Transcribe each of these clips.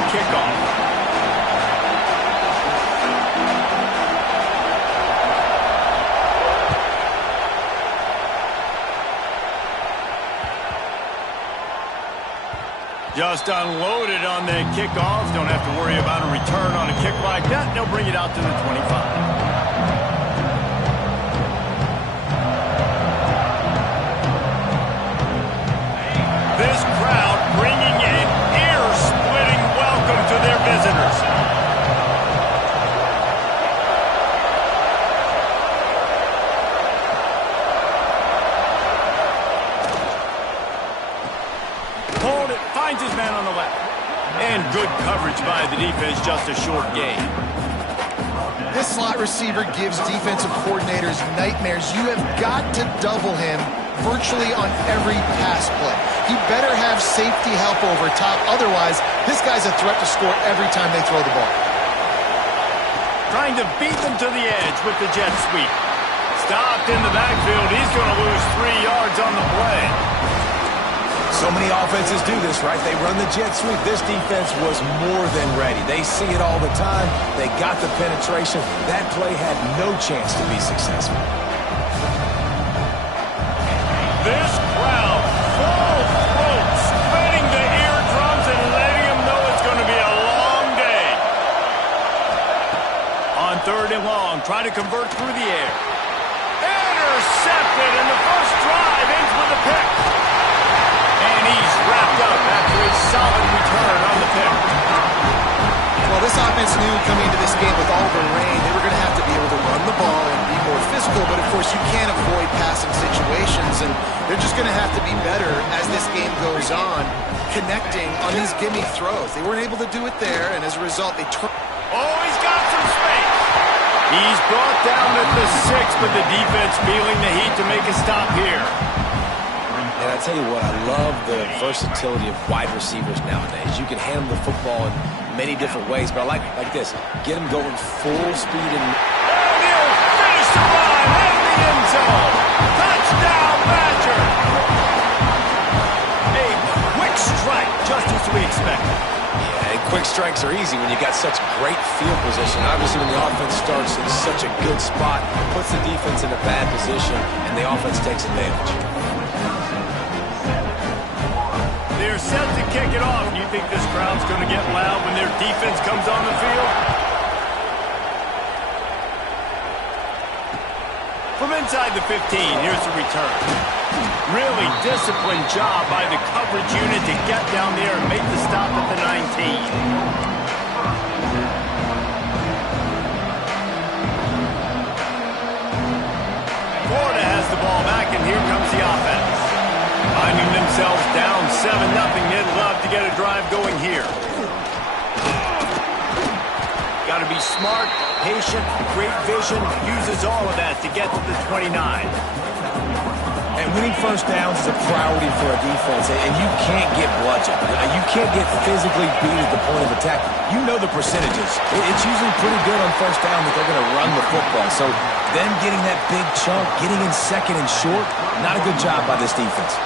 new kickoff. Just unloaded on the kickoff. Don't have to worry about a return on a kick like that. They'll bring it out to the 25. This crowd bringing an ear-splitting welcome to their visitors. Hold it, finds his man on the left. And good coverage by the defense, just a short gain. This slot receiver gives defensive coordinators nightmares. You have got to double him virtually on every pass play. He better have safety help over top. Otherwise, this guy's a threat to score every time they throw the ball. Trying to beat them to the edge with the jet sweep. Stopped in the backfield. He's going to lose 3 yards on the play. So many offenses do this, right? They run the jet sweep. This defense was more than ready. They see it all the time. They got the penetration. That play had no chance to be successful. This crowd, full throat, spreading the eardrums and letting them know it's going to be a long day. On 3rd and long, trying to convert through the air. Intercepted, and the first drive ends with a pick. And he's wrapped up after a solid return on the pick. Well, this offense knew coming into this game with all the rain, they were going to have to be able to run the ball and be more physical, but of course you can't avoid passing situations, and they're just going to have to be better as this game goes on, connecting on these gimme throws. They weren't able to do it there, and as a result, they took... Oh, he's got some space. He's brought down at the 6, but the defense feeling the heat to make a stop here. And I tell you what, I love the versatility of wide receivers nowadays. You can handle the football in many different ways, but I like this. Get them going full speed and he'll finish the run in the end zone. Touchdown, Badger. A quick strike, just as we expected. Yeah, and quick strikes are easy when you got such great field position. Obviously, when the offense starts in such a good spot, it puts the defense in a bad position, and the offense takes advantage. They're set to kick it off. You think this crowd's going to get loud when their defense comes on the field? From inside the 15, here's the return. Really disciplined job by the coverage unit to get down there and make the stop at the 19. Florida has the ball back, and here comes the offense. Finding themselves down 7-0, they'd love to get a drive going here. Got to be smart, patient, great vision, uses all of that to get to the 29. And winning first downs is a priority for a defense, and you can't get bludgeoned. You can't get physically beat at the point of attack. You know the percentages. It's usually pretty good on first down that they're going to run the football. So them getting that big chunk, getting in second and short, not a good job by this defense.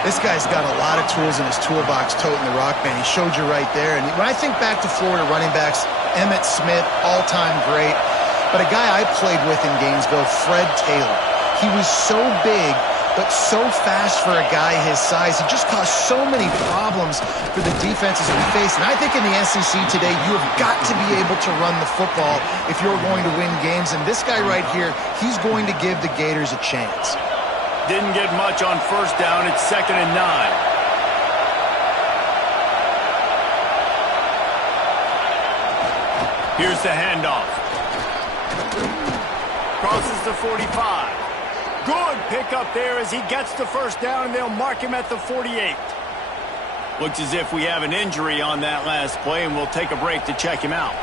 This guy's got a lot of tools in his toolbox toting the rock, man. He showed you right there. And when I think back to Florida running backs, Emmitt Smith, all-time great. But a guy I played with in Gainesville, Fred Taylor. He was so big, but so fast for a guy his size. He just caused so many problems for the defenses we face. And I think in the SEC today, you have got to be able to run the football if you're going to win games. And this guy right here, he's going to give the Gators a chance. Didn't get much on first down. It's 2nd and 9. Here's the handoff. Crosses the 45. Good pickup there as he gets the first down, and they'll mark him at the 48. Looks as if we have an injury on that last play, and we'll take a break to check him out.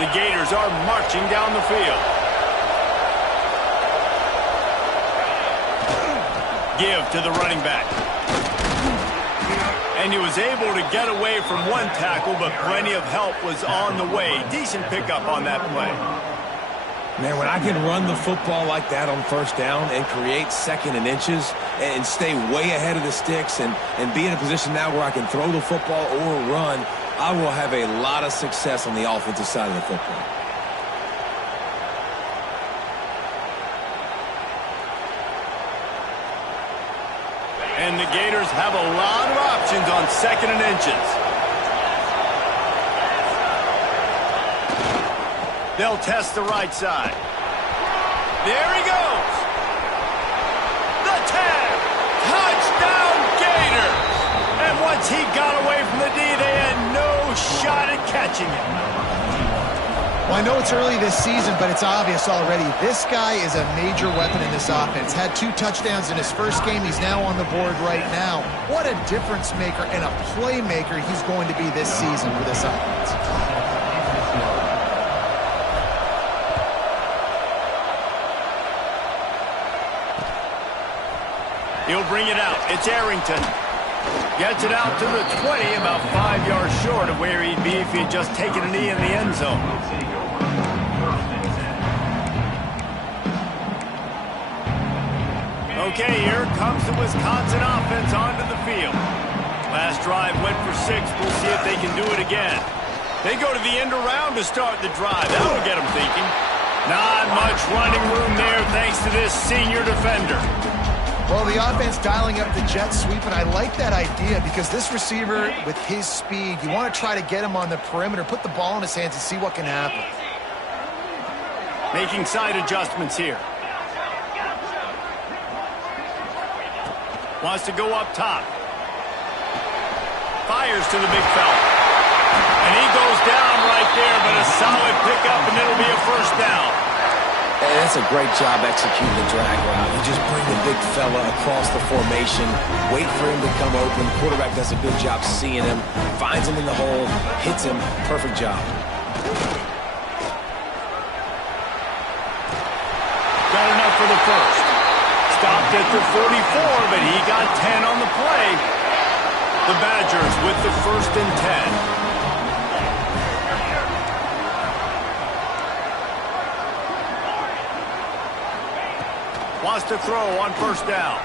The Gators are marching down the field. Give to the running back. And he was able to get away from one tackle, but plenty of help was on the way. Decent pickup on that play. Man, when I can run the football like that on first down and create second and inches and stay way ahead of the sticks and be in a position now where I can throw the football or run, I will have a lot of success on the offensive side of the football. And the Gators have a lot of options on second and inches. They'll test the right side. There he goes. The tag. Touchdown Gators. And once he got away from the D, they had no shot at catching him. Well, I know it's early this season, but it's obvious already. This guy is a major weapon in this offense. Had 2 touchdowns in his first game. He's now on the board right now. What a difference maker and a playmaker he's going to be this season for this offense. He'll bring it out. It's Arrington. Gets it out to the 20, about 5 yards short of where he'd be if he had just taken a knee in the end zone. Okay, here comes the Wisconsin offense onto the field. Last drive went for 6. We'll see if they can do it again. They go to the end around to start the drive. That'll get them thinking. Not much running room there thanks to this senior defender. Well, the offense dialing up the jet sweep, and I like that idea because this receiver, with his speed, you want to try to get him on the perimeter, put the ball in his hands and see what can happen. Making side adjustments here. Wants to go up top. Fires to the big fella. And he goes down right there, but a solid pickup, and it'll be a first down. And that's a great job executing the drag route. You just bring the big fella across the formation, wait for him to come open. The quarterback does a good job seeing him, finds him in the hole, hits him. Perfect job. Got enough for the first. Stopped at the 44, but he got 10 on the play. The Badgers with the 1st and 10. Wants to throw on first down.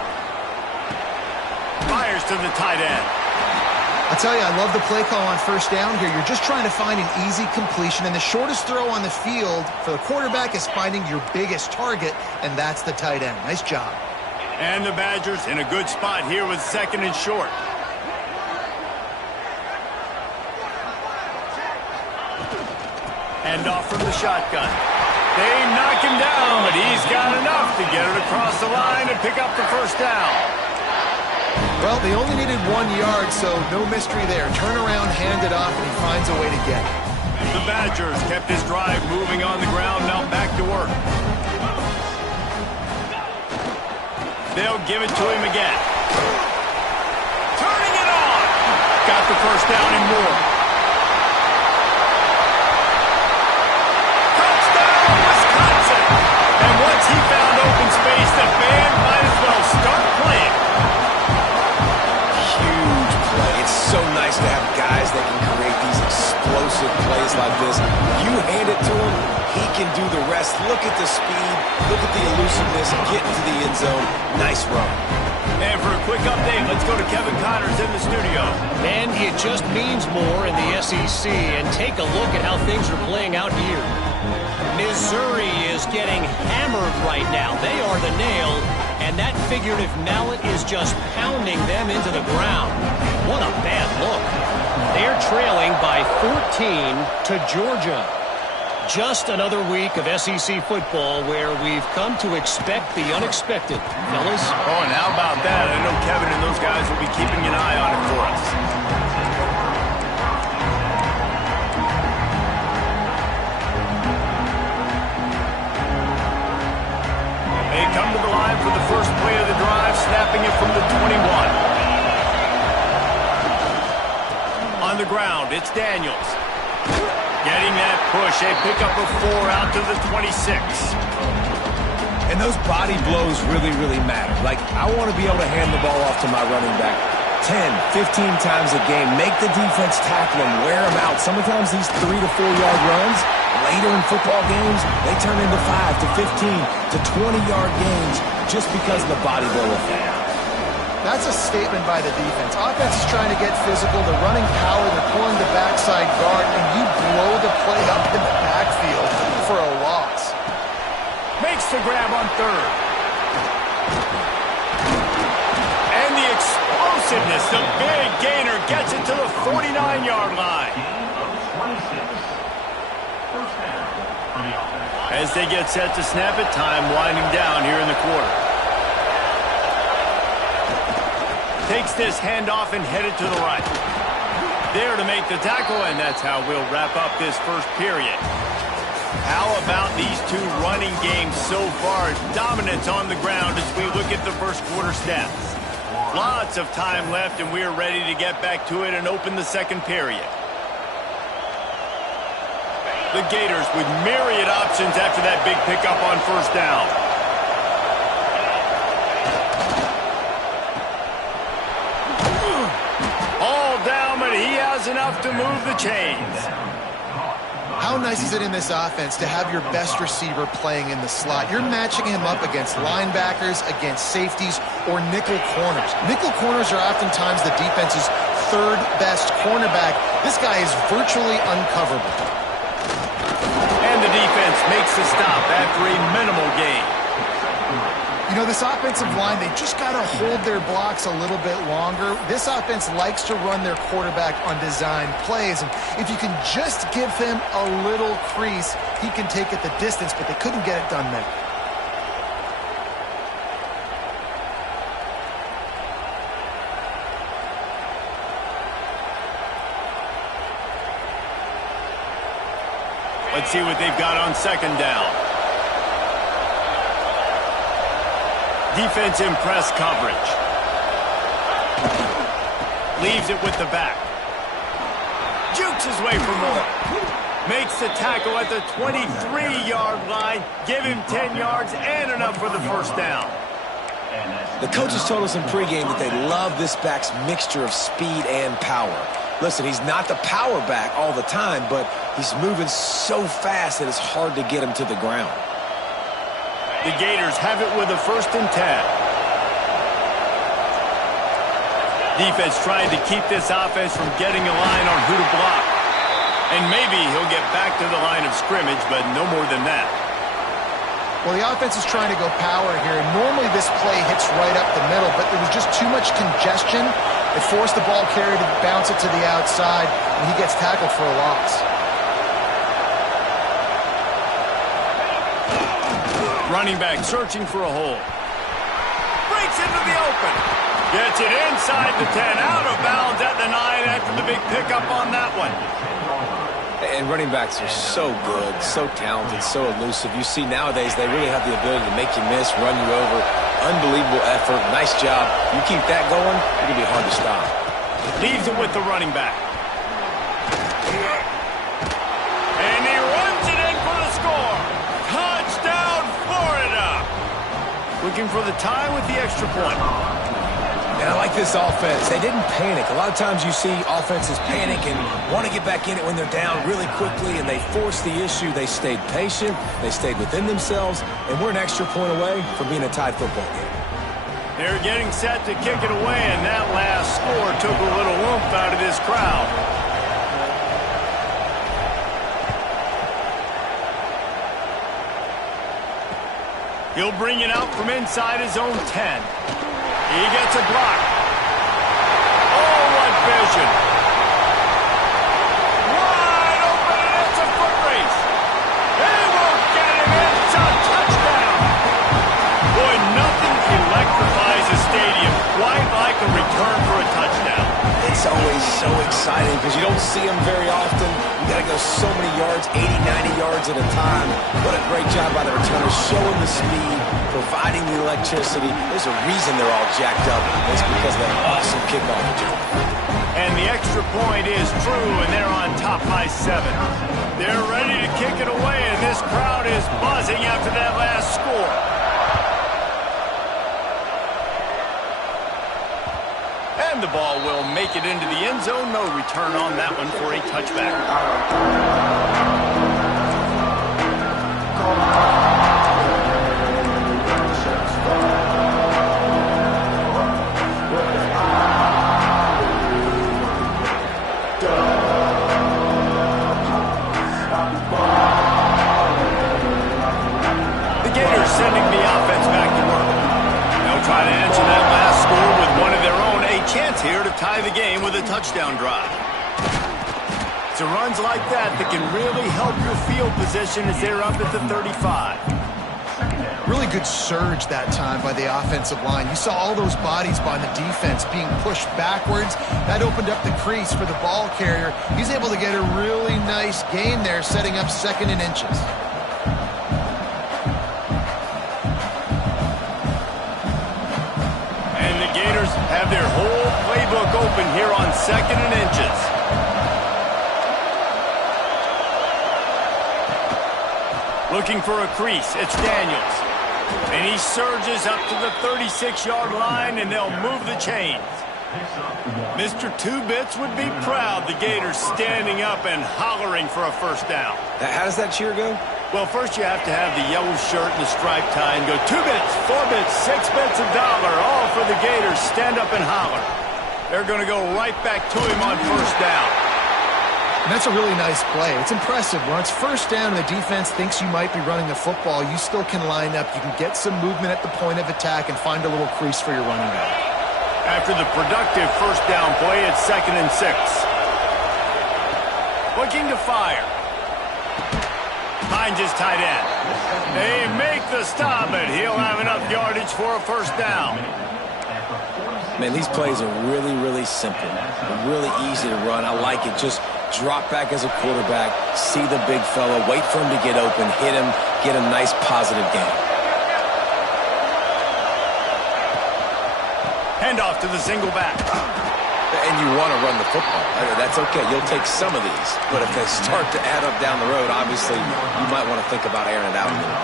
Fires to the tight end. I tell you, I love the play call on first down here. You're just trying to find an easy completion, and the shortest throw on the field for the quarterback is finding your biggest target, and that's the tight end. Nice job. And the Badgers in a good spot here with 2nd and short. Hand off from the shotgun. They knock him down, but he's got enough to get it across the line and pick up the first down. Well, they only needed 1 yard, so no mystery there. Turn around, hand it off, and he finds a way to get it. The Badgers kept his drive moving on the ground, now back to work. They'll give it to him again. Turning it on. Got the first down and more. And once he found open space, the band might as well start playing. Huge play. It's so nice to have guys that can create these explosive plays like this. You hand it to him, he can do the rest. Look at the speed. Look at the elusiveness. Get into the end zone. Nice run. And for a quick update, let's go to Kevin Connors in the studio. And it just means more in the SEC. And take a look at how things are playing out here. Missouri is getting hammered right now. They are the nail, and that figurative mallet is just pounding them into the ground. What a bad look. They're trailing by 14 to Georgia. Just another week of SEC football where we've come to expect the unexpected, fellas. Oh, and how about that? I know Kevin and those guys will be keeping an eye on it for us. They come to the line for the first play of the drive, snapping it from the 21. On the ground, it's Daniels. Getting that push, a pickup of 4 out to the 26. And those body blows really, really matter. Like, I want to be able to hand the ball off to my running back 10, 15 times a game. Make the defense tackle them, wear them out. Sometimes these 3 to 4 yard runs, later in football games, they turn into 5 to 15 to 20-yard gains just because of the body blow effect. That's a statement by the defense. Offense is trying to get physical. They're running power. They're pulling the backside guard, and you blow the play up in the backfield for a loss. Makes the grab on third. And the explosiveness, the big gainer gets it to the 49-yard line. As they get set to snap it, time winding down here in the quarter. Takes this handoff and headed to the right. There to make the tackle, and that's how we'll wrap up this first period. How about these two running games so far? Dominance on the ground as we look at the first quarter stats. Lots of time left, and we're ready to get back to it and open the second period. The Gators with myriad options after that big pickup on first down. All down, but he has enough to move the chains. How nice is it in this offense to have your best receiver playing in the slot? You're matching him up against linebackers, against safeties, or nickel corners. Nickel corners are oftentimes the defense's third best cornerback. This guy is virtually uncoverable. And the defense makes the stop after a minimal gain. You know, this offensive line, they just got to hold their blocks a little bit longer. This offense likes to run their quarterback on design plays. And if you can just give him a little crease, he can take it the distance, but they couldn't get it done there. Let's see what they've got on second down. Defense in press coverage. Leaves it with the back. Jukes his way for more. Makes the tackle at the 23-yard line. Give him 10 yards and enough for the first down. The coaches told us in pregame that they love this back's mixture of speed and power. Listen, he's not the power back all the time, but he's moving so fast that it's hard to get him to the ground. The Gators have it with a 1st and 10. Defense trying to keep this offense from getting a line on who to block. And maybe he'll get back to the line of scrimmage, but no more than that. Well, the offense is trying to go power here, and normally this play hits right up the middle, but there was just too much congestion. It forced the ball carrier to bounce it to the outside, and he gets tackled for a loss. Running back searching for a hole. Breaks into the open. Gets it inside the 10. Out of bounds at the 9 after the big pickup on that one. And running backs are so good, so talented, so elusive. You see nowadays they really have the ability to make you miss, run you over. Unbelievable effort. Nice job. You keep that going, it's going to be hard to stop. Leaves it with the running back. And he runs it in for the score. Touchdown, Florida. Looking for the tie with the extra point. And I like this offense. They didn't panic. A lot of times you see offenses panic and want to get back in it when they're down really quickly, and they force the issue. They stayed patient. They stayed within themselves, and we're an extra point away from being a tied football game. They're getting set to kick it away, and that last score took a little oomph out of this crowd. He'll bring it out from inside his own 10. He gets a block. Oh, what vision. Wide open, and it's a foot race. They won't get him in. It's a touchdown. Boy, nothing electrifies a stadium quite like a return for a touchdown. It's always so exciting because you don't see them very often. You got to go so many yards, 80, 90 yards at a time. What a great job by the returners, showing the speed, providing the electricity. There's a reason they're all jacked up. It's because of that awesome kickoff return. And the extra point is true, and they're on top by 7. They're ready to kick it away, and this crowd is buzzing after that last score. And the ball will make it into the end zone. No return on that one for a touchback. The Gators sending the offense back to work. They'll try to answer that last score with one of their own. A chance here to tie the game with a touchdown drive. It's runs like that that can really help your field position as they're up at the 35. Really good surge that time by the offensive line. You saw all those bodies by the defense being pushed backwards. That opened up the crease for the ball carrier. He's able to get a really nice gain there, setting up 2nd and inches. And the Gators have their whole playbook open here on 2nd and inches. Looking for a crease. It's Daniels. And he surges up to the 36-yard line, and they'll move the chains. Mr. Two Bits would be proud. The Gators standing up and hollering for a first down. How does that cheer go? Well, first you have to have the yellow shirt and the striped tie and go 2 bits, 4 bits, 6 bits, $1, all for the Gators. Stand up and holler. They're going to go right back to him on first down. And that's a really nice play. It's impressive. When it's first down and the defense thinks you might be running the football, you still can line up. You can get some movement at the point of attack and find a little crease for your running back. After the productive first down play, it's 2nd and 6. Looking to fire. Finds his tight end. They make the stop, and he'll have enough yardage for a first down. Man, these plays are really, really simple. They're really easy to run. I like it. Just drop back as a quarterback, see the big fella, wait for him to get open, hit him, get a nice positive gain. Hand off to the single back. And you want to run the football. That's okay. You'll take some of these. But if they start to add up down the road, obviously, you might want to think about airing it out a little bit.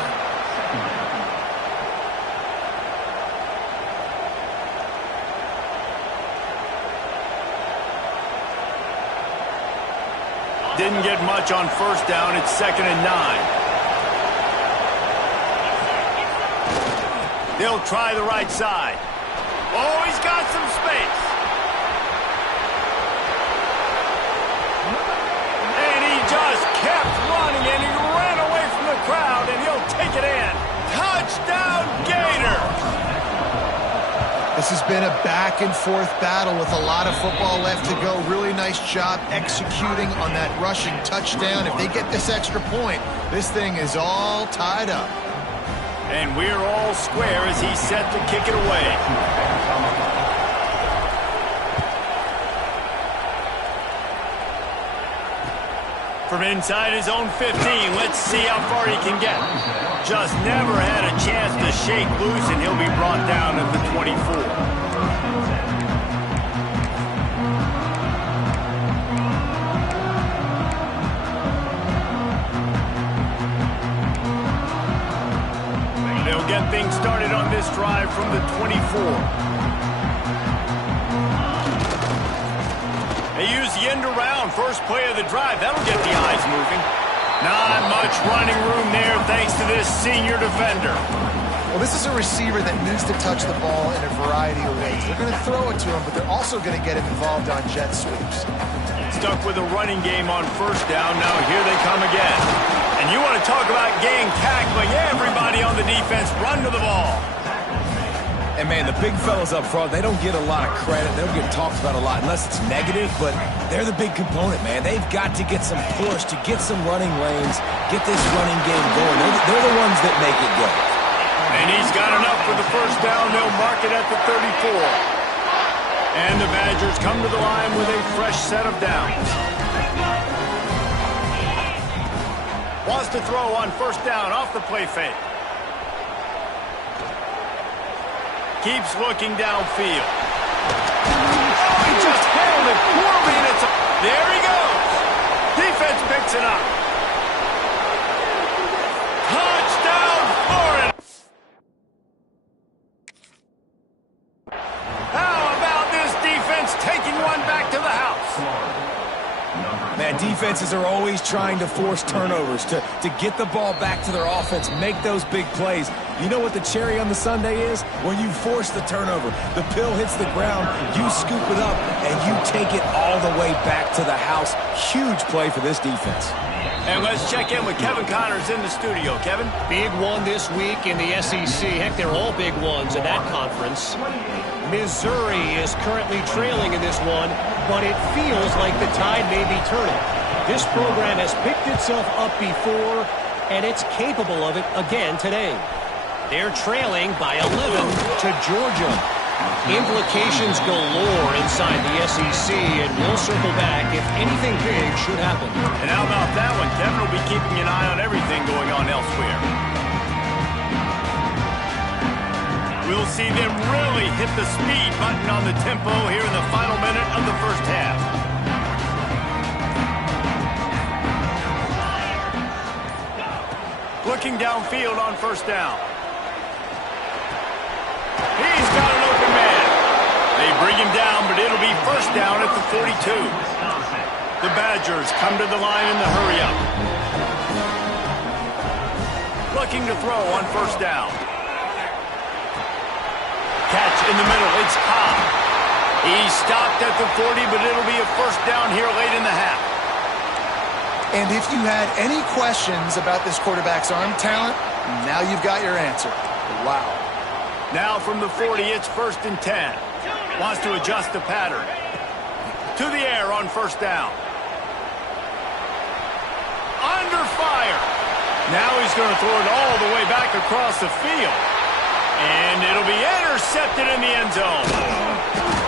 Didn't get much on first down. It's 2nd and 9. They'll try the right side. Oh, he's got some space. And he just kept running, and he ran away from the crowd, and he'll take it in. Touchdown, Gators! This has been a back-and-forth battle with a lot of football left to go. Really nice job executing on that rushing touchdown. If they get this extra point, this thing is all tied up. And we're all square as he's set to kick it away. From inside his own 15, let's see how far he can get. Just never had a chance to shake loose, and he'll be brought down at the 24. They'll get things started on this drive from the 24. They use the end around, first play of the drive. That'll get the eyes moving. Not much running room there thanks to this senior defender. Well, this is a receiver that needs to touch the ball in a variety of ways. They're going to throw it to him, but they're also going to get him involved on jet sweeps. Stuck with a running game on first down. Now here they come again. And you want to talk about gang tackling. Everybody on the defense run to the ball. And, man, the big fellas up front, they don't get a lot of credit. They don't get talked about a lot unless it's negative, but they're the big component, man. They've got to get some push, to get some running lanes, get this running game going. They're the ones that make it go. And he's got enough for the first down. They'll mark it at the 34. And the Badgers come to the line with a fresh set of downs. Wants to throw on first down off the play fake. Keeps looking downfield. Oh, he just held it poorly, and it's... There he goes. Defense picks it up. Touchdown, Florida. How about this defense? defenses are always trying to force turnovers, to get the ball back to their offense, make those big plays. You know what the cherry on the sundae is? When you force the turnover, the pill hits the ground, you scoop it up, and you take it all the way back to the house. Huge play for this defense. And let's check in with Kevin Connors in the studio. Kevin? Big one this week in the SEC. Heck, they're all big ones in that conference. Missouri is currently trailing in this one, but it feels like the tide may be turning. This program has picked itself up before, and it's capable of it again today. They're trailing by 11 to Georgia. Implications galore inside the SEC, and we'll circle back if anything big should happen. And how about that one? Kevin will be keeping an eye on everything going on elsewhere. We'll see them really hit the speed button on the tempo here in the final minute of the first half. Looking downfield on first down. He's got an open man. They bring him down, but it'll be first down at the 42. The Badgers come to the line in the hurry-up. Looking to throw on first down. Catch in the middle. It's Cobb. He stopped at the 40, but it'll be a first down here late in the half. And if you had any questions about this quarterback's arm talent, now you've got your answer. Wow. Now from the 40, it's first and 10. Wants to adjust the pattern. To the air on first down. Under fire. Now he's going to throw it all the way back across the field. And it'll be intercepted in the end zone.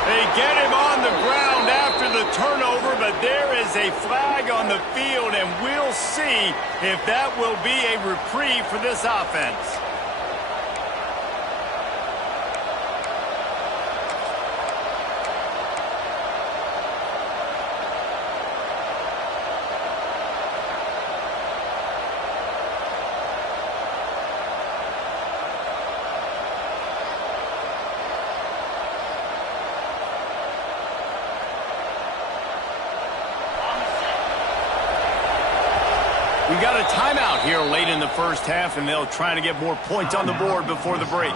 They get him on the ground after the turnover, but there is a flag on the field, and we'll see if that will be a reprieve for this offense. We got a timeout here late in the first half, and they'll try to get more points on the board before the break.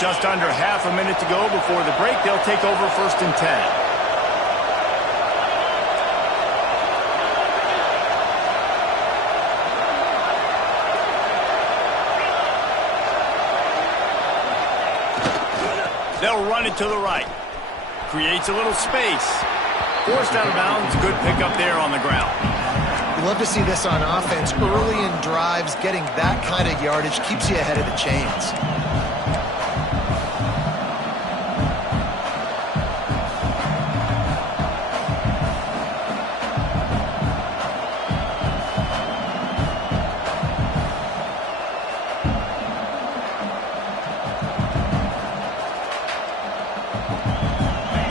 Just under half a minute to go before the break. They'll take over first and 10. They'll run it to the right. Creates a little space. Forced out of bounds. Good pickup there on the ground. You love to see this on offense. Early in drives, getting that kind of yardage keeps you ahead of the chains.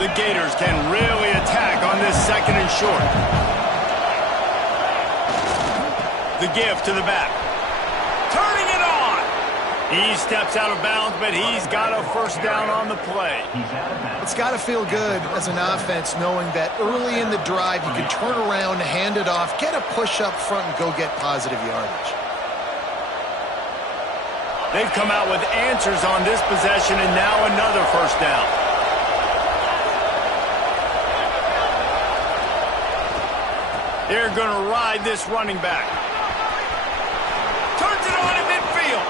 The Gators can really attack on this second and short. The give to the back. Turning it on. He steps out of bounds, but he's got a first down on the play. It's got to feel good as an offense knowing that early in the drive you can turn around, hand it off, get a push up front, and go get positive yardage. They've come out with answers on this possession, and now another first down. They're going to ride this running back. Turns it on in midfield.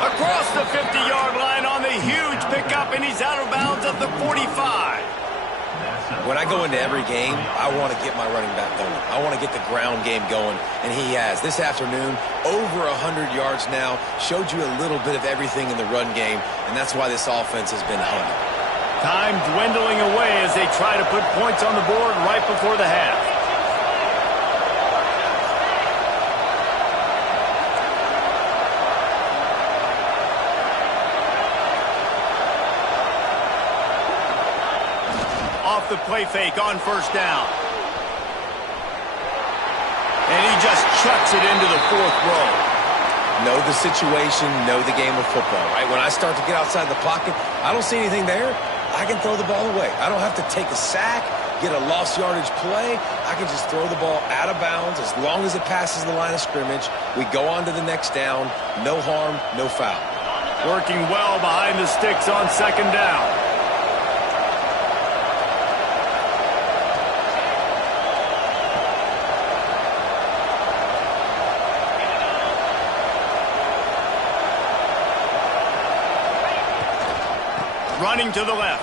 Across the 50-yard line on the huge pickup, and he's out of bounds at the 45. When I go into every game, I want to get my running back going. I want to get the ground game going, and he has. This afternoon, over 100 yards now, showed you a little bit of everything in the run game, and that's why this offense has been humming. Time dwindling away as they try to put points on the board right before the half. Off the play fake on first down. And he just chucks it into the fourth row. Know the situation, know the game of football, right? When I start to get outside the pocket, I don't see anything there, I can throw the ball away. I don't have to take a sack, get a lost yardage play. I can just throw the ball out of bounds as long as it passes the line of scrimmage. We go on to the next down. No harm, no foul. Working well behind the sticks on second down. Running to the left.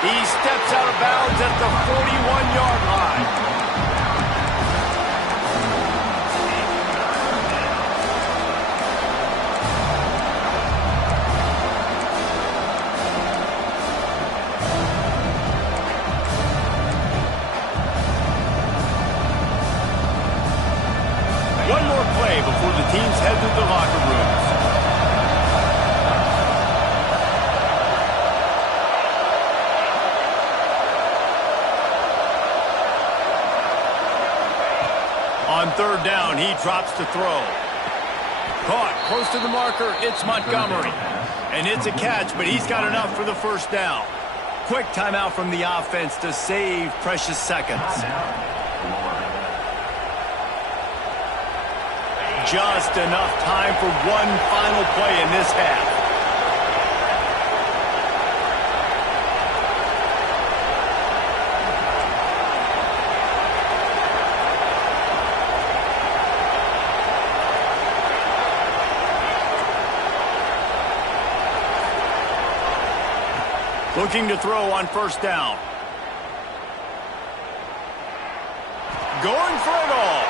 He steps out of bounds at the 41-yard line. One more play before the teams head to the locker rooms. On third down, he drops to throw. Caught close to the marker, it's Montgomery. And it's a catch, but he's got enough for the first down. Quick timeout from the offense to save precious seconds. Just enough time for one final play in this half. Looking to throw on first down. Going for it all.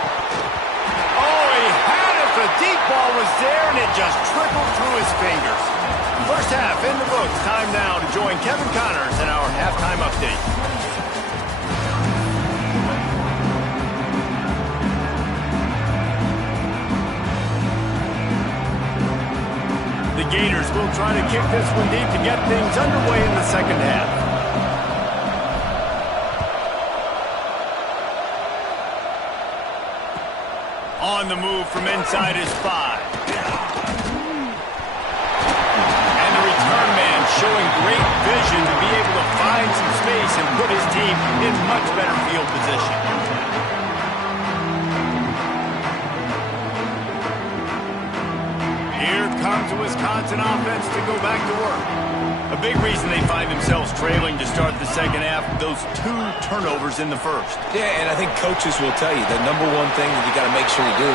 Oh, he had it. The deep ball was there, and it just trickled through his fingers. First half in the books. Time now to join Kevin Connors in our halftime update. The Gators will try to kick this one deep to get things underway in the second half. On the move from inside his 5. And the return man showing great vision to be able to find some space and put his team in much better field position. Comes the Wisconsin offense to go back to work. A big reason they find themselves trailing to start the second half, those 2 turnovers in the first. Yeah, and I think coaches will tell you the number one thing that you got to make sure you do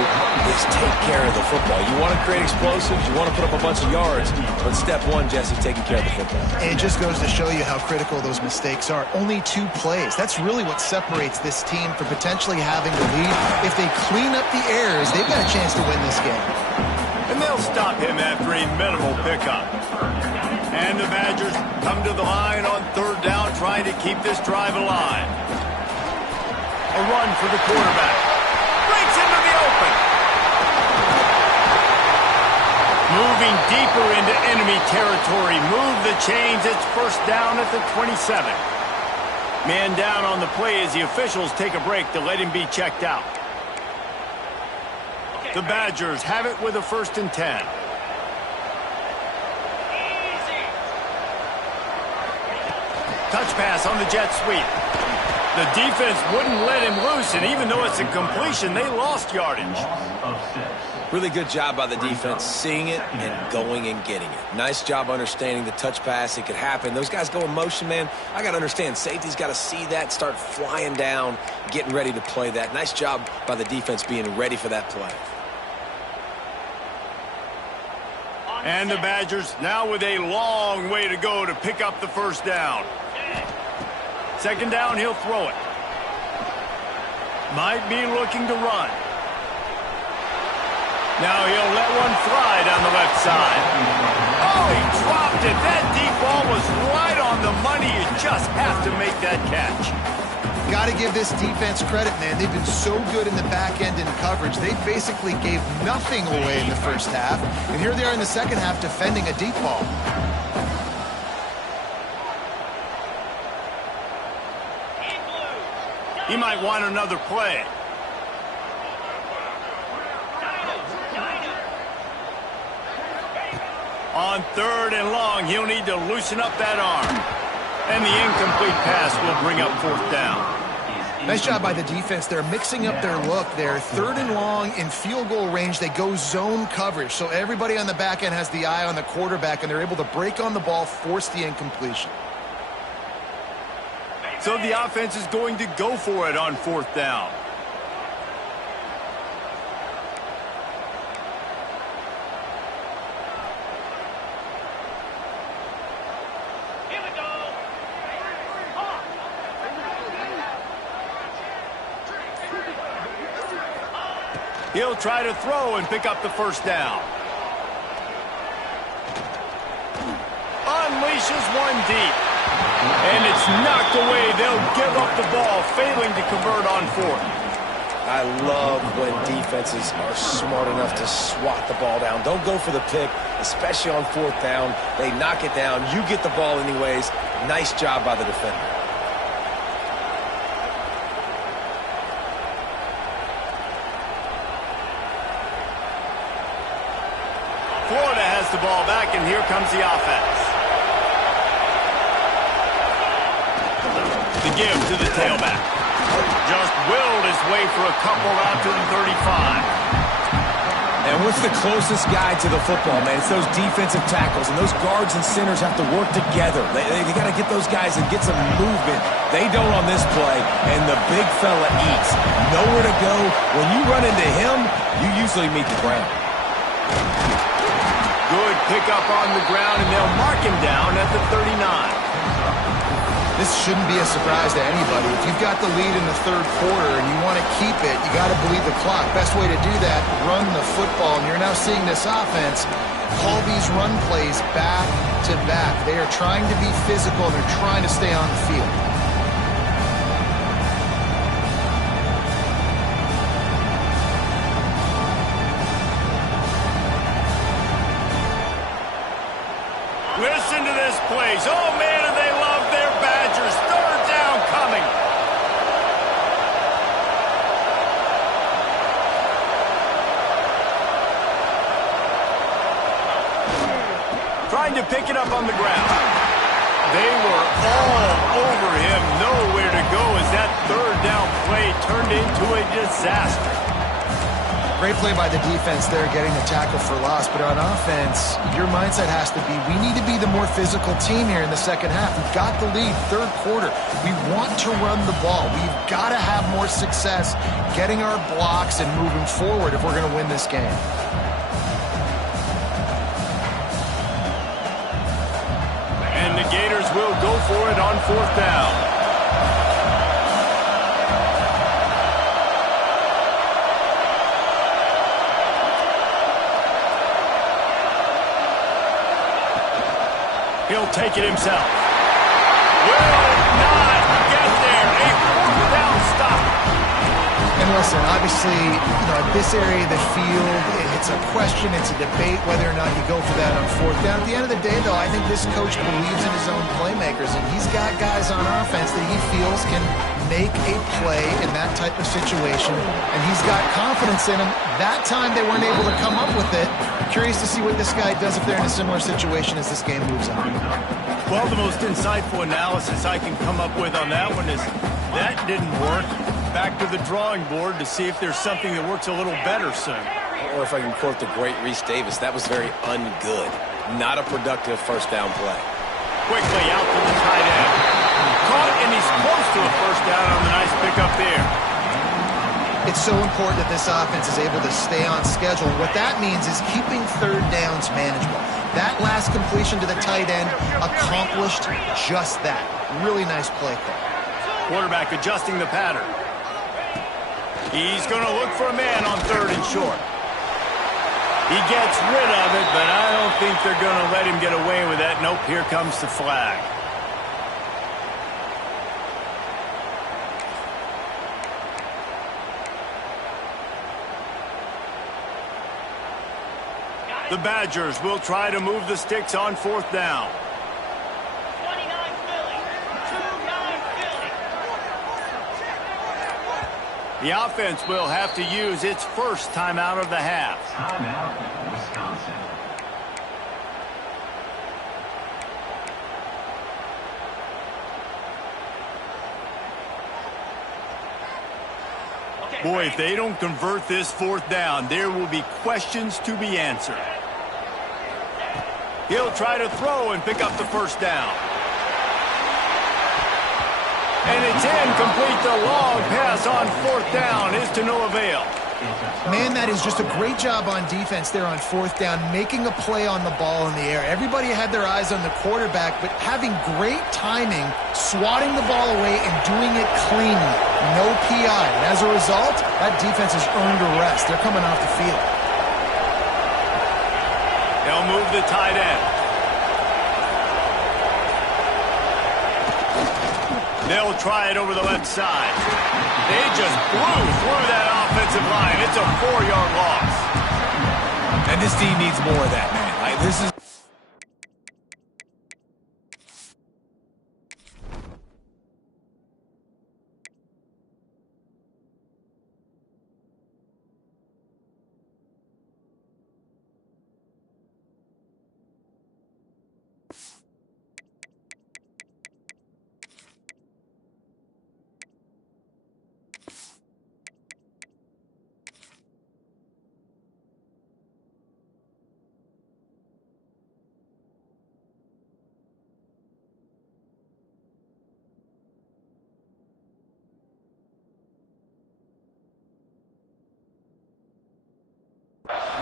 is take care of the football. You want to create explosives, you want to put up a bunch of yards, but step one, Jesse, taking care of the football. And it just goes to show you how critical those mistakes are. Only 2 plays. That's really what separates this team from potentially having the lead. If they clean up the errors, they've got a chance to win this game. And they'll stop him after a minimal pickup. And the Badgers come to the line on third down, trying to keep this drive alive. A run for the quarterback. Breaks into the open. Moving deeper into enemy territory. Move the chains. It's first down at the 27. Man down on the play as the officials take a break to let him be checked out. The Badgers have it with a 1st and 10. Touch pass on the jet sweep. The defense wouldn't let him loose, and even though it's a completion, they lost yardage. Really good job by the defense, seeing it and going and getting it. Nice job understanding the touch pass. It could happen. Those guys go in motion, man. I got to understand, safety's got to see that, start flying down, getting ready to play that. Nice job by the defense being ready for that play. And the Badgers now with a long way to go to pick up the first down. Second down, he'll throw it. Might be looking to run. Now he'll let one fly down the left side. Oh, he dropped it. That deep ball was right on the money. You just have to make that catch. Got to give this defense credit, man. They've been so good in the back end in coverage. They basically gave nothing away in the first half. And here they are in the second half defending a deep ball. He might want another play. On 3rd and long, he'll need to loosen up that arm. And the incomplete pass will bring up 4th down. Nice job by the defense. They're mixing up their look there. 3rd and long in field goal range. They go zone coverage. So everybody on the back end has the eye on the quarterback, and they're able to break on the ball, force the incompletion. So the offense is going to go for it on 4th down. He'll try to throw and pick up the 1st down. Unleashes one deep. And it's knocked away. They'll give up the ball, failing to convert on 4th. I love when defenses are smart enough to swat the ball down. Don't go for the pick, especially on 4th down. They knock it down. You get the ball anyways. Nice job by the defender. Florida has the ball back, and here comes the offense. The give to the tailback. Just willed his way for a couple out to the 35. And what's the closest guy to the football, man? It's those defensive tackles, and those guards and centers have to work together. They got to get those guys and get some movement. They don't on this play, and the big fella eats. Nowhere to go. When you run into him, you usually meet the ground. Good pickup on the ground, and they'll mark him down at the 39. This shouldn't be a surprise to anybody. If you've got the lead in the 3rd quarter and you want to keep it, you got to bleed the clock. Best way to do that, run the football. And you're now seeing this offense call these run plays back to back. They are trying to be physical, and they're trying to stay on the field. Listen to this place. Oh, man, do they love their Badgers. 3rd down coming. Trying to pick it up on the ground. They were all over him. Nowhere to go as that 3rd down play turned into a disaster. Great play by the defense there, getting the tackle for loss. But on offense, your mindset has to be, we need to be the more physical team here in the 2nd half. We've got the lead, 3rd quarter. We want to run the ball. We've got to have more success getting our blocks and moving forward if we're going to win this game. And the Gators will go for it on 4th down. He'll take it himself. Will not get there. A 4th down stop. And listen, obviously, at this area of the field, it's a question, it's a debate whether or not you go for that on 4th down. At the end of the day, though, I think this coach believes in his own playmakers, and he's got guys on offense that he feels can make a play in that type of situation, and he's got confidence in them. That time they weren't able to come up with it. Curious to see what this guy does if they're in a similar situation as this game moves on. Well, the most insightful analysis I can come up with on that one is that didn't work. Back to the drawing board to see if there's something that works a little better soon. Or if I can quote the great Reese Davis, that was very ungood. Not a productive 1st down play. Quickly out to the tight end. Caught, and he's close to a 1st down on the nice pickup there. It's so important that this offense is able to stay on schedule. What that means is keeping 3rd downs manageable. That last completion to the tight end accomplished just that. Really nice play call. Quarterback adjusting the pattern. He's going to look for a man on 3rd and short. He gets rid of it, but I don't think they're going to let him get away with that. Nope, here comes the flag. The Badgers will try to move the sticks on 4th down. 29 Philly. 29 Philly. The offense will have to use its first timeout of the half. Timeout, Wisconsin. Boy, if they don't convert this fourth down, there will be questions to be answered. He'll try to throw and pick up the first down. And it's incomplete. The long pass on fourth down is to no avail. Man, that is just a great job on defense there on fourth down, making a play on the ball in the air. Everybody had their eyes on the quarterback, but having great timing, swatting the ball away, and doing it cleanly. No PI. And as a result, that defense has earned a rest. They're coming off the field. They'll move the tight end. They'll try it over the left side. They just blew through that offensive line. It's a 4-yard loss. And this team needs more of that, man. This is...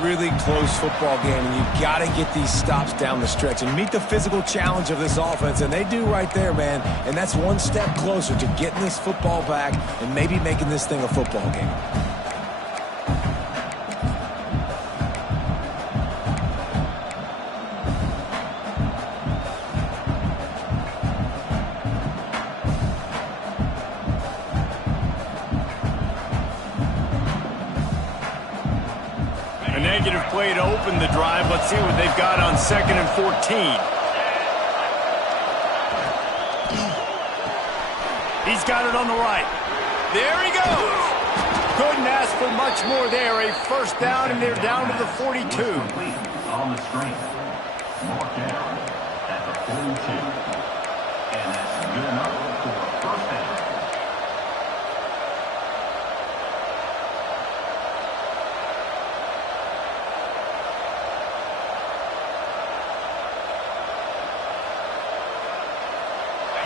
Really close football game, and you got to get these stops down the stretch and meet the physical challenge of this offense, and they do right there, man. And that's one step closer to getting this football back and maybe making this thing a football game. Negative play to open the drive. Let's see what they've got on 2nd and 14. He's got it on the right. There he goes. Couldn't ask for much more there. A first down, and they're down to the 42. On the screen. Mark down at the 42. And that's good enough for a first down.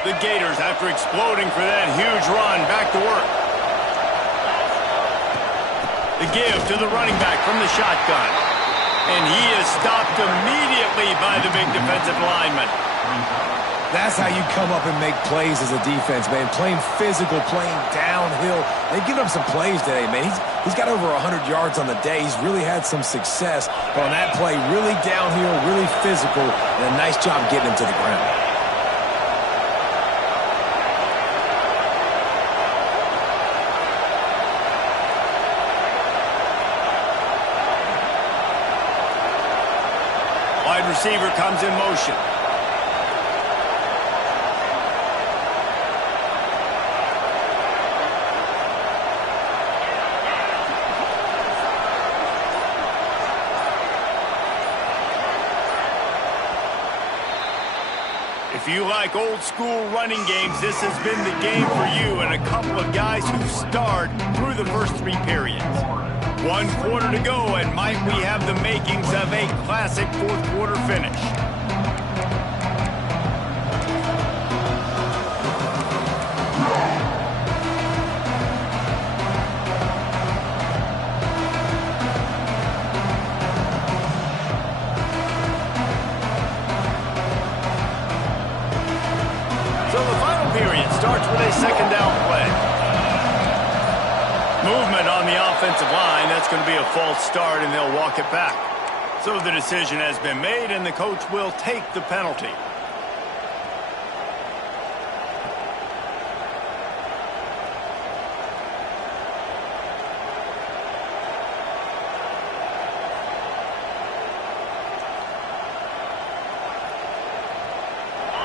The Gators, after exploding for that huge run, back to work. The give to the running back from the shotgun. And he is stopped immediately by the big defensive lineman. That's how you come up and make plays as a defense, man. Playing physical, playing downhill. They've given up some plays today, man. He's got over 100 yards on the day. He's really had some success. But on that play, really downhill, really physical, and a nice job getting him to the ground. Wide receiver comes in motion. If you like old school running games, this has been the game for you, and a couple of guys who starred through the first 3 periods. 1 quarter to go, and might we have the makings of a classic fourth quarter finish. So the final period starts with a 2nd down play. Movement on the offensive line. That's going to be a false start, and they'll walk it back. So the decision has been made, and the coach will take the penalty.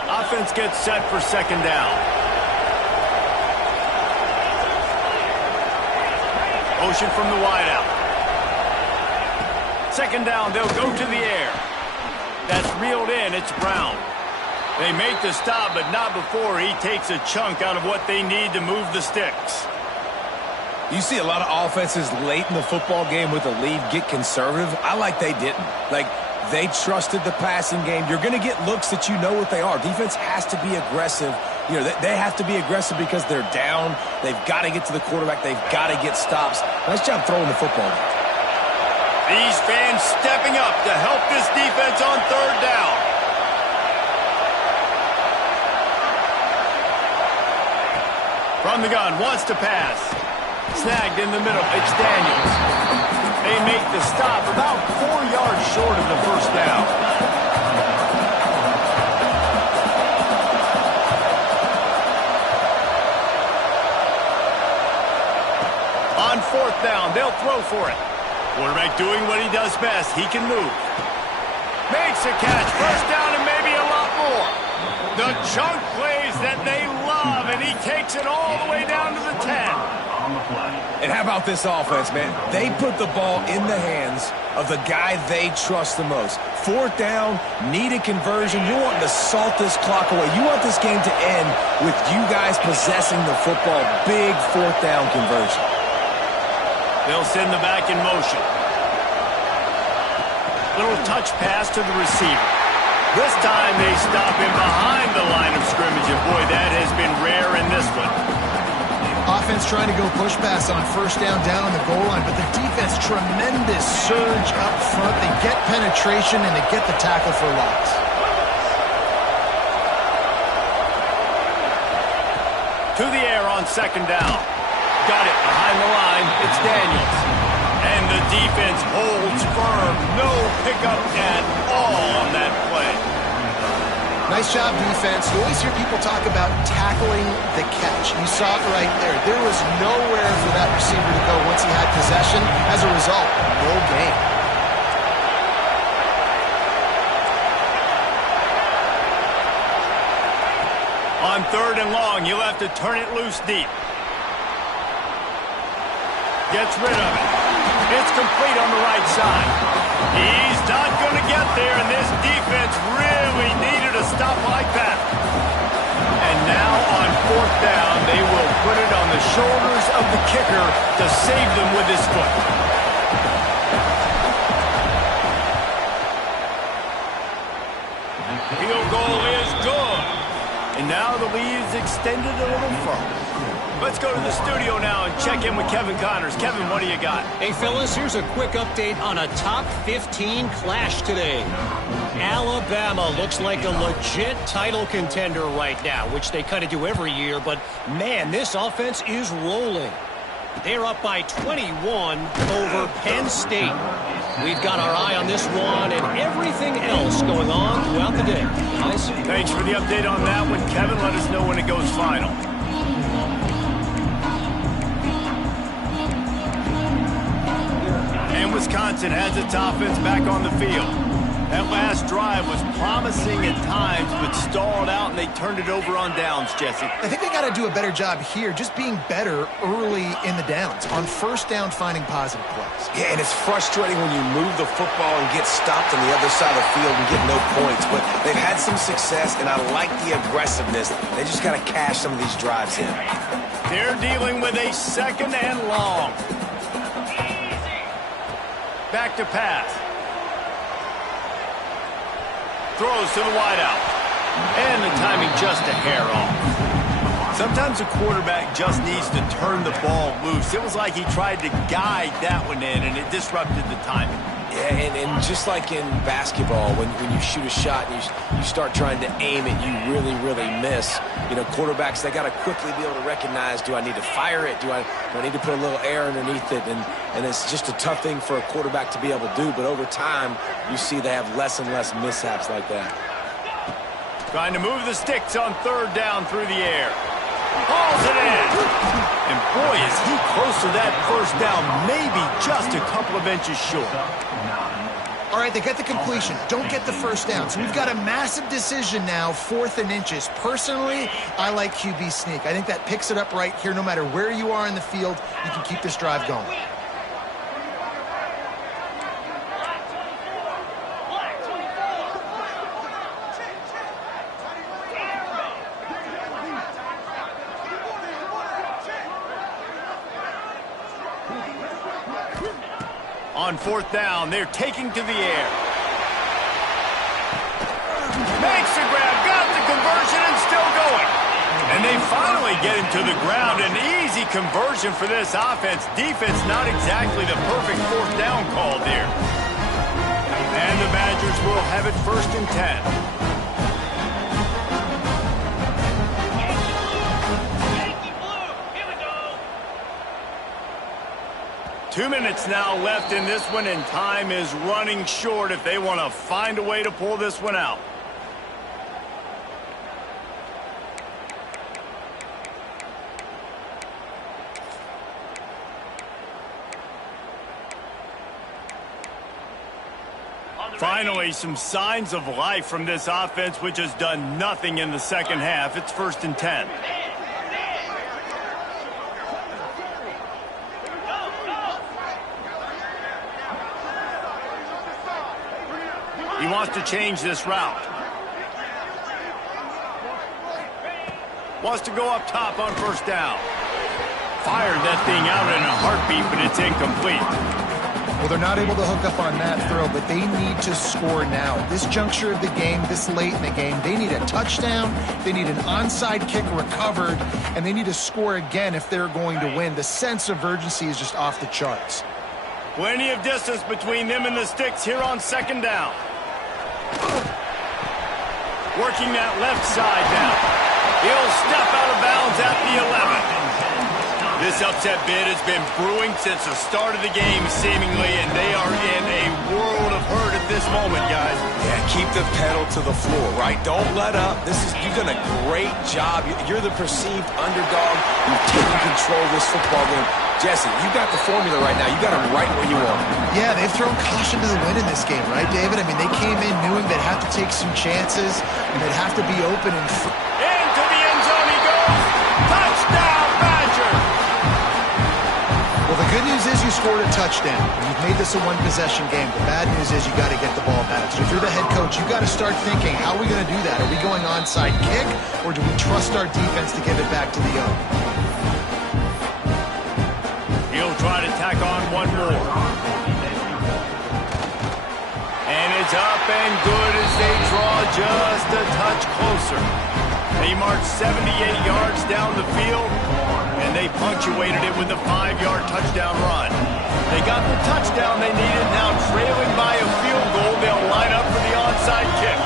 Offense gets set for 2nd down. Motion from the wideout. 2nd down, they'll go to the air. That's reeled in, it's Brown. They make the stop, but not before he takes a chunk out of what they need to move the sticks. You see a lot of offenses late in the football game with a lead get conservative. I like they didn't. Like, they trusted the passing game. You're going to get looks that you know what they are. Defense has to be aggressive. You know, they have to be aggressive because they're down. They've got to get to the quarterback. They've got to get stops. Nice job throwing the football. These fans stepping up to help this defense on third down. From the gun, wants to pass. Snagged in the middle. It's Daniels. They make the stop about 4 yards short of the first down. On fourth down, they'll throw for it. Quarterback doing what he does best. He can move. Makes a catch. First down and maybe a lot more. The chunk plays that they love, and he takes it all the way down to the 10. And how about this offense, man? They put the ball in the hands of the guy they trust the most. Fourth down, need a conversion. You're wanting to salt this clock away. You want this game to end with you guys possessing the football. Big fourth down conversion. They'll send the back in motion. Little touch pass to the receiver. This time they stop him behind the line of scrimmage, and boy, that has been rare in this one. Offense trying to go push pass on first down on the goal line, but the defense, tremendous surge up front. They get penetration, and they get the tackle for loss. To the air on second down. Got it behind the line. It's Daniels. And the defense holds firm. No pickup at all on that play. Nice job, defense. You always hear people talk about tackling the catch. You saw it right there. There was nowhere for that receiver to go once he had possession. As a result, no gain. On third and long, you'll have to turn it loose deep. Gets rid of it. It's complete on the right side. He's not going to get there, and this defense really needed a stop like that. And now on fourth down, they will put it on the shoulders of the kicker to save them with his foot. Field goal is good. And now the lead is extended a little further. Let's go to the studio now and check in with Kevin Connors. Kevin, what do you got? Hey, fellas, here's a quick update on a top 15 clash today. Alabama looks like a legit title contender right now, which they kind of do every year, but, man, this offense is rolling. They're up by 21 over Penn State. We've got our eye on this one and everything else going on throughout the day. Thanks for the update on that one, Kevin. Let us know when it goes final. And Wisconsin has its offense back on the field. That last drive was promising at times, but stalled out, and they turned it over on downs, Jesse. I think they got to do a better job here, just being better early in the downs. On first down, finding positive plays. Yeah, and it's frustrating when you move the football and get stopped on the other side of the field and get no points. But they've had some success, and I like the aggressiveness. They just got to cash some of these drives in. They're dealing with a second and long. Back to pass. Throws to the wideout. And the timing just a hair off. Sometimes a quarterback just needs to turn the ball loose. It was like he tried to guide that one in, and it disrupted the timing. Yeah, and just like in basketball, when you shoot a shot and you start trying to aim it, you really, really miss. You know, quarterbacks, they got to quickly be able to recognize, do I need to fire it? Do I need to put a little air underneath it? And it's just a tough thing for a quarterback to be able to do. But over time, you see they have less and less mishaps like that. Trying to move the sticks on third down through the air. Hauls it in. And boy, is he close to that first down, maybe just a couple of inches short. All right, they get the completion. Don't get the first down. So we've got a massive decision now, 4th and inches. Personally, I like QB sneak. I think that picks it up right here. No matter where you are in the field, you can keep this drive going. on 4th down. They're taking to the air. Makes the grab, got the conversion, and still going. And they finally get him to the ground. An easy conversion for this offense. Defense not exactly the perfect 4th down call there. And the Badgers will have it 1st and 10. Yankee blue, here we go. 2 minutes now left in this one, and time is running short if they want to find a way to pull this one out. Finally, some signs of life from this offense, which has done nothing in the second half. It's 1st and 10. He wants to change this route. Wants to go up top on 1st down. Fired that thing out in a heartbeat, but it's incomplete. Well, they're not able to hook up on that throw, but they need to score now. This juncture of the game, this late in the game, they need a touchdown, they need an onside kick recovered, and they need to score again if they're going to win. The sense of urgency is just off the charts. Plenty of distance between them and the sticks here on 2nd down. Working that left side now. He'll step out of bounds at the 11. This upset bid has been brewing since the start of the game, seemingly, and they are in a world of hurt at this moment, guys. Yeah, keep the pedal to the floor, right? Don't let up. You've done a great job. You're the perceived underdog. You've taken control of this football game. Jesse, you got the formula right now. You got them right where you want them. Yeah, they've thrown caution to the wind in this game, right, David? I mean, they came in knowing they'd have to take some chances, and they'd have to be open and into the end zone he goes. Touchdown, Badger! Well, the good news is you scored a touchdown. You've made this a one-possession game. The bad news is you got to get the ball back. So if you're the head coach, you got to start thinking, how are we going to do that? Are we going onside kick, or do we trust our defense to give it back to the own? He'll try to tack on one more. And it's up and good as they draw just a touch closer. They marched 78 yards down the field, and they punctuated it with a 5-yard touchdown run. They got the touchdown they needed. Now trailing by a field goal, they'll line up for the onside kick.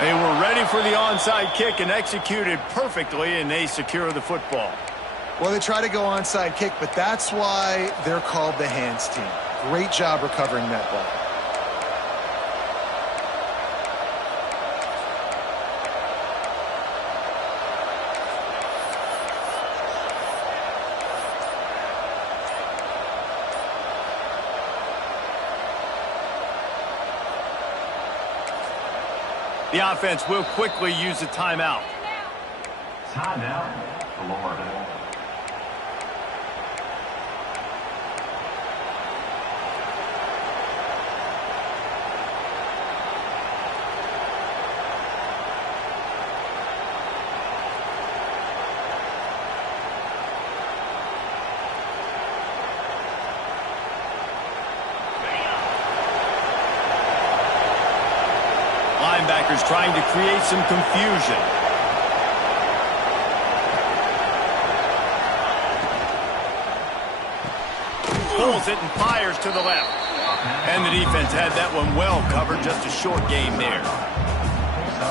They were ready for the onside kick and executed perfectly, and they secure the football. Well, they try to go onside kick, but that's why they're called the hands team. Great job recovering that ball. The offense will quickly use a timeout. Timeout, Florida. Linebackers trying to create some confusion. Pulls it and fires to the left. And the defense had that one well covered. Just a short game there.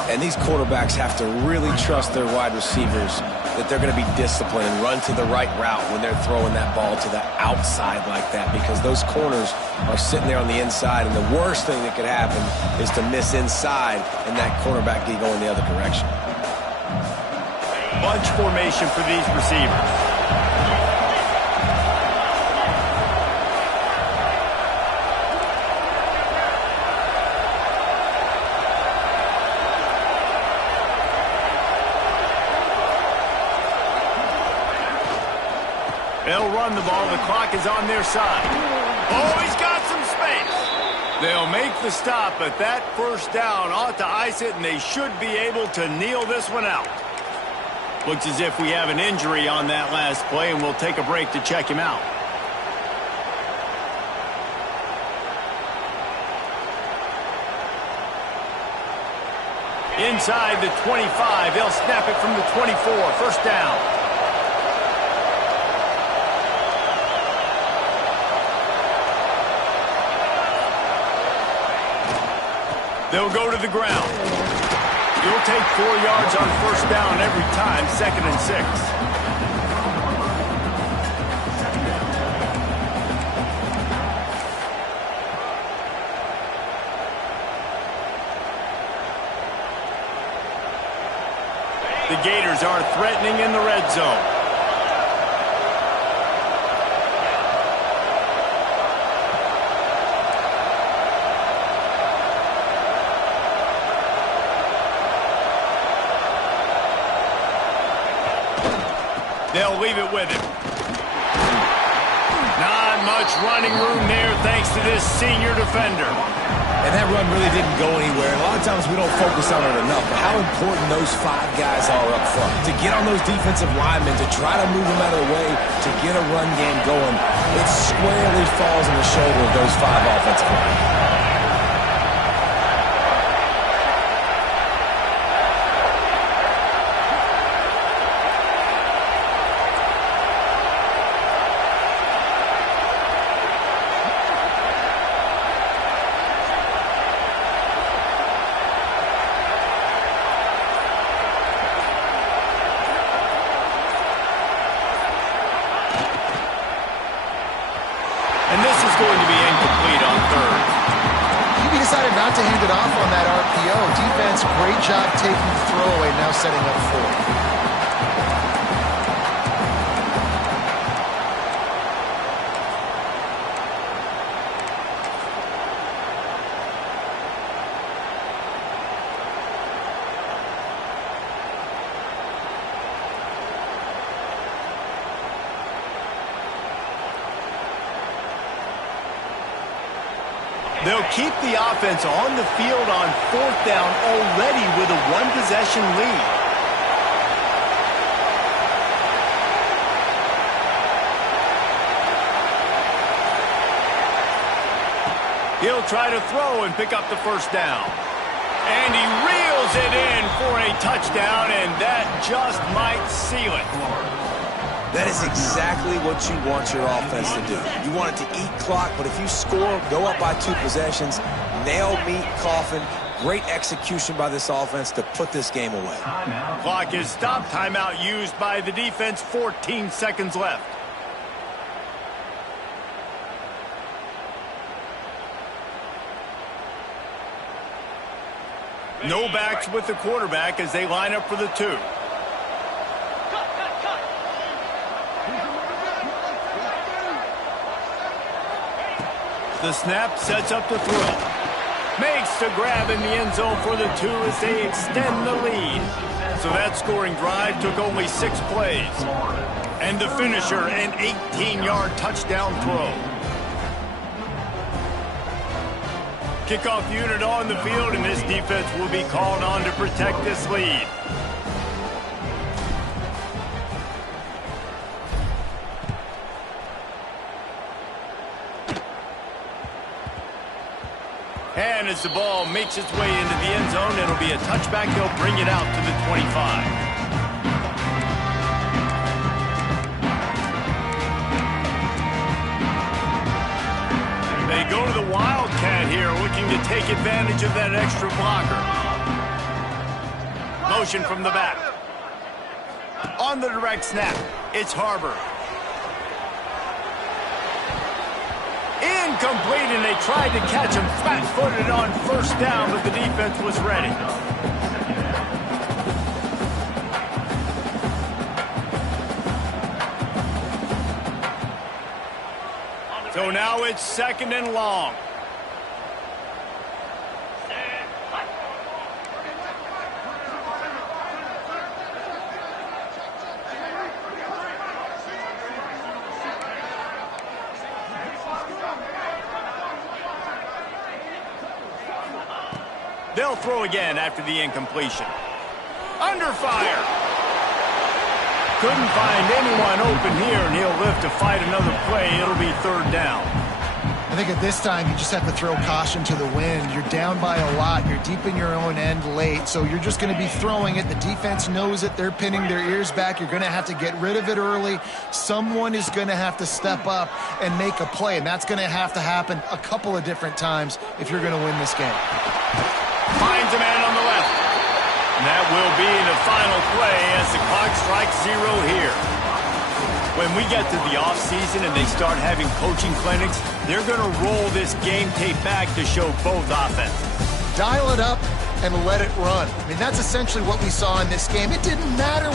And these quarterbacks have to really trust their wide receivers that they're going to be disciplined and run to the right route when they're throwing that ball to the outside like that, because those corners are sitting there on the inside, and the worst thing that could happen is to miss inside and that cornerback be going the other direction. Bunch formation for these receivers. They'll run the ball. The clock is on their side. Oh, he's got some space. They'll make the stop, but that first down ought to ice it, and they should be able to kneel this one out. Looks as if we have an injury on that last play, and we'll take a break to check him out. Inside the 25, they'll snap it from the 24. First down. They'll go to the ground. You'll take 4 yards on first down every time, 2nd and 6. The Gators are threatening in the red zone. They'll leave it with him. Not much running room there thanks to this senior defender. And that run really didn't go anywhere. A lot of times we don't focus on it enough, but how important those 5 guys are up front. To get on those defensive linemen, to try to move them out of the way, to get a run game going, it squarely falls on the shoulder of those 5 offensive linemen. Not to hand it off on that RPO. Defense, great job taking the throwaway, now setting up 4. They'll keep the offense on the field on 4th down already with a 1-possession lead. He'll try to throw and pick up the first down. And he reels it in for a touchdown, and that just might seal it. That is exactly what you want your offense to do. You want it to eat clock, but if you score, go up by 2 possessions, nail, meet, coffin, great execution by this offense to put this game away. Clock is stopped. Timeout used by the defense. 14 seconds left. No backs with the quarterback as they line up for the 2. The snap sets up the throw. Makes the grab in the end zone for the 2 as they extend the lead. So that scoring drive took only 6 plays. And the finisher, an 18-yard touchdown throw. Kickoff unit on the field, and this defense will be called on to protect this lead. And as the ball makes its way into the end zone, it'll be a touchback. They'll bring it out to the 25. They go to the Wildcat here, looking to take advantage of that extra blocker. Motion from the back. On the direct snap, it's Harbor. Incomplete, and they tried to catch him flat-footed on first down, but the defense was ready. So now it's 2nd and long. They'll throw again after the incompletion. Under fire. Couldn't find anyone open here, and he'll live to fight another play. It'll be third down. I think at this time, you just have to throw caution to the wind. You're down by a lot. You're deep in your own end late, so you're just going to be throwing it. The defense knows it. They're pinning their ears back. You're going to have to get rid of it early. Someone is going to have to step up and make a play, and that's going to have to happen a couple of different times if you're going to win this game. Finds a man on the left. And that will be the final play as the clock strikes 0 here. When we get to the offseason and they start having coaching clinics, they're going to roll this game tape back to show both offenses. Dial it up and let it run. I mean, that's essentially what we saw in this game. It didn't matter